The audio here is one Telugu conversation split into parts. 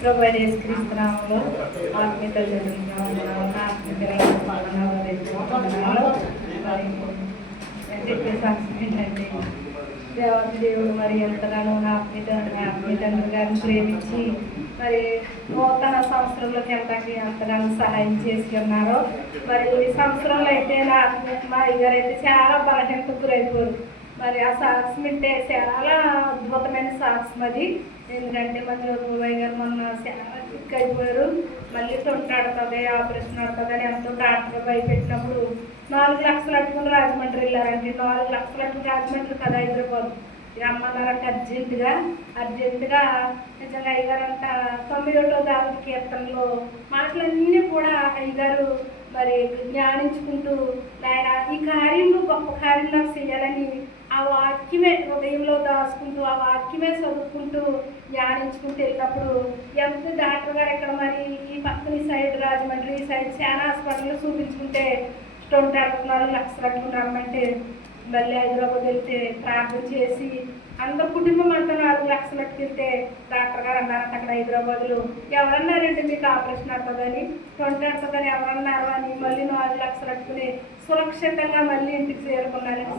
ప్రభు యేసుక్రీస్తునామములో ఆత్మీయత ఏంటంటే దేవుడు మరి ఎంతగానో ఆత్మీయతండ్రి గారిని ప్రేమించి మరి నూతన సంవత్సరంలోకి వెళ్ళడానికి ఎంతగానో సహాయం చేసి ఉన్నారో. మరి ఈ సంవత్సరంలో అయితే మా అయ్యగారు అయితే చాలా బలహీనతకు గురైపోరు. మరి ఆ సాక్ష్యం అంటే చాలా అద్భుతమైన సాక్ష్యం అది. ఎందుకంటే మన జ్యోతిబాబు గారు మొన్న చాలా సిక్ అయిపోయారు. మళ్ళీ తొంటాడుతుంది, ఆపరేషన్ ఆడుతుంది అని ఎంతో డాక్టర్ భయపెట్టినప్పుడు 4 లక్షలు అట్టుకుని రాజమండ్రి వెళ్ళారండి. 4 లక్షలు అట్టుకుని రాజమండ్రి కదా హైదరాబాద్ రమ్మన్నారంటే అర్జెంటుగా నిజంగా అయ్యగారంట 91వ దావతి కీర్తనలో మాటలన్నీ కూడా అయ్యగారు మరి జ్ఞానించుకుంటూ నాయన ఈ కార్యంలో గొప్ప కార్యం నాకు చేయాలని ఆ వాక్యమే హృదయంలో దాచుకుంటూ ఆ వాక్యమే చదువుకుంటూ జ్ఞానించుకుంటూ వెళ్ళినప్పుడు ఎంత డాక్టర్ గారు ఇక్కడ మరి ఈ పక్కన సైడ్ రాజమండ్రి ఈ సైడ్ చాలా హాస్పిటల్లో చూపించుకుంటే 4 లక్షలు అట్టుకున్నామంటే మళ్ళీ హైదరాబాద్ వెళ్తే ప్రార్థన చేసి అందరు కుటుంబం అంతా 4 లక్షలు అట్టుకెళ్తే డాక్టర్ గారు అన్నారంట అక్కడ హైదరాబాద్లో, ఎవరన్నారంటే మీకు ఆపరేషన్ అవుతుందని 20 అవుతుందని ఎవరన్నారు అని మళ్ళీ 4 లక్షలు అట్టుకుని సురక్షితంగా మళ్ళీ ఇంటికి చేరుకున్నారని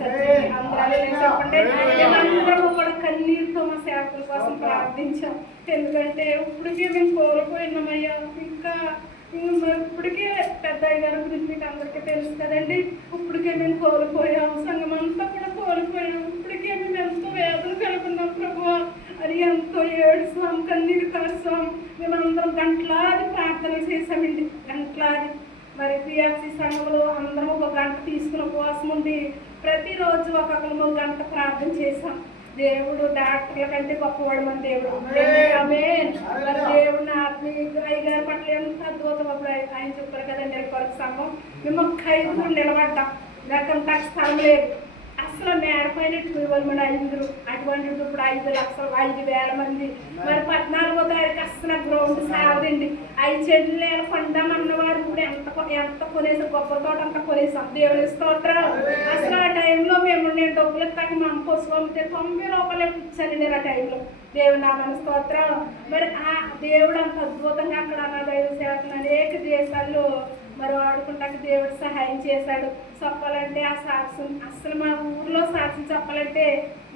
చెప్పండి. అందరూ కూడా కన్నీరుతో మా సేవకుల కోసం ప్రార్థించాం. ఎందుకంటే ఇప్పటికే మేము కోల్పోయినామయ్యా. ఇంకా ఇప్పటికే పెద్ద అయ్యగారి గురించి మీకు అందరికీ తెలుసు కదండి. ఇప్పటికే మేము కోల్పోయాం, సంఘం అంతా కూడా కోల్పోయాం. ఇప్పటికే మేము ఎంతో వేదన కలుగున్నాం ప్రభువా అని ఎంతో ఏడుస్తాం, కన్నీరు కలుస్తాం. మేమందరం గంటలాది ప్రార్థనలు చేసామండి, గంటలాది. మరి పిఆర్సీ సంఘంలో అందరం 1 గంట తీసుకుని ఉపవాసం ఉండి ప్రతిరోజు ఒక్కొక్కరు 1 గంట ప్రార్థన చేసాం. దేవుడు డాక్టర్ల కంటే గొప్పవాడు మన దేవుడు. మరి దేవుడిని ఆత్మీయ అయ్యగారి పట్ల ఎంత అద్భుతం. అప్పుడు ఆయన చెప్పారు కదండి కొరకు సంఘం మేము 5 నిలబడ్డాం. లేకంటే స్థలం లేదు, అసలు మేడపైన వాళ్ళు మన 5 అటువంటిది ఇప్పుడు 5 లక్షలు 5,000 మంది. మరి 14వ తారీఖు అసలు గ్రౌండ్ సాగదండి. 5 చెట్లు కొందామన్న వారు ఇప్పుడు ఎంత కొనేసాం, కొబ్బరి తోట అంతా కొనేసాం. దేవుని స్తోత్రం. అసలు ఆ టైంలో నేను డబ్బులు ఇస్తాక మా అమ్మ పశువు అమ్మితే 90 రూపాయలు ఇచ్చానండి ఆ టైంలో. దేవుని నామన స్తోత్రం. మరి ఆ దేవుడు అంత అద్భుతంగా అక్కడ అనాథ సేవకులు అనేక దేశాల్లో మరి ఆడుకుంటాక దేవుడు సహాయం చేశాడు. చెప్పాలంటే ఆ సాక్ష్యం అసలు మా ఊర్లో సాక్ష్యం చెప్పాలంటే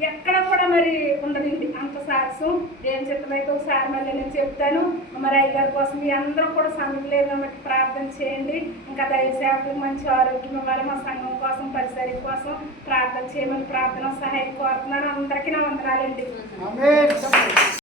ఎక్కడ కూడా మరి ఉండదండి అంత సాక్ష్యం. ఏం చిత్తమైతే ఒకసారి మళ్ళీ నేను చెప్తాను. మరి అయ్యగారి కోసం మీ అందరూ కూడా సమయం లేదు కాబట్టి ప్రార్థన చేయండి. ఇంకా దయసేవకులకు మంచి ఆరోగ్యం ఇవ్వాలి. మా సంఘం కోసం పరిసరి కోసం ప్రార్థన చేయమని ప్రార్థన సహాయం కోరుతున్నాను. అందరికీ నా వందనాలండి.